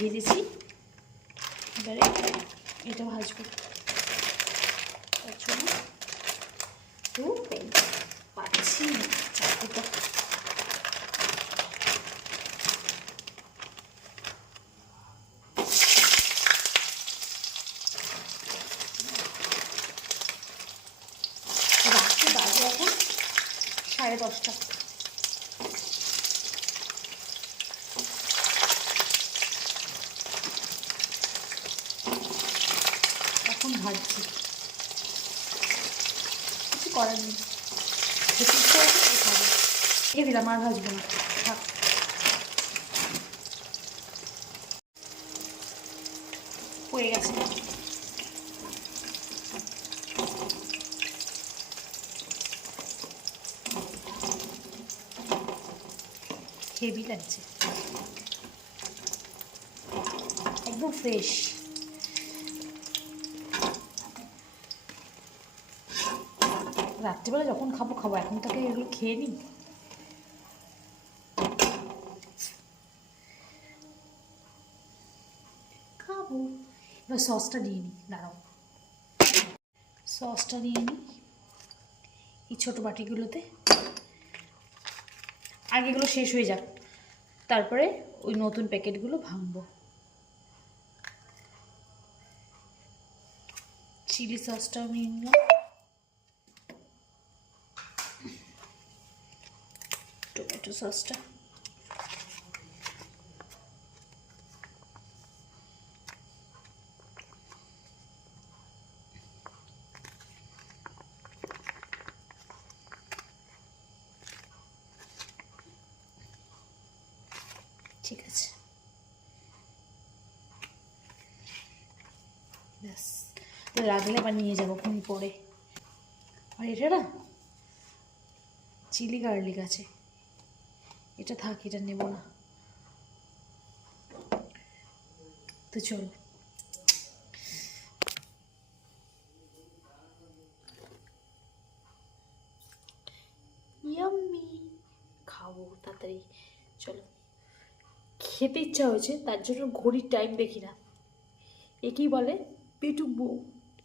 ভেজেছি, এবারে এটা ভাজবো। তার জন্য তো পাচ্ছি চাকুটা। রাত্রি বাজে এখন 10:30। এখন ভাজছি, কিছু করার নেই, খেতে ইচ্ছে আছে তাই খাবো। রেখে দিলাম, আর ভাজবো না, থাক। হয়ে গেছে। হেভি লাগছে, একদম ফ্রেশ। রাত্রিবেলা যখন খাবো খাবো, এখন তাকে এগুলো খেয়ে নিই। খাবো। এবার সসটা নিয়ে নিই, দাঁড়াও। সসটা নিয়ে নিই এই ছোটো বাটিগুলোতে। আগে এগুলো শেষ হয়ে যাক, তারপরে ওই নতুন প্যাকেটগুলো ভাঙবো। চিলি সসটাও নিয়ে নিলাম, টমেটো সসটা, ঠিক আছে। ব্যাস, রাখলে আবার নিয়ে যাবো কোন পরে। আর এটা না চিলি গার্লিক আছে, এটা থাক, এটা নেব না। তো চলো, ইয়াম্মি খাবো তাড়াতাড়ি। চলো, খেতে ইচ্ছা হয়েছে, তার জন্য ঘড়ির টাইম দেখি না। একেই বলে পেটুক বউ।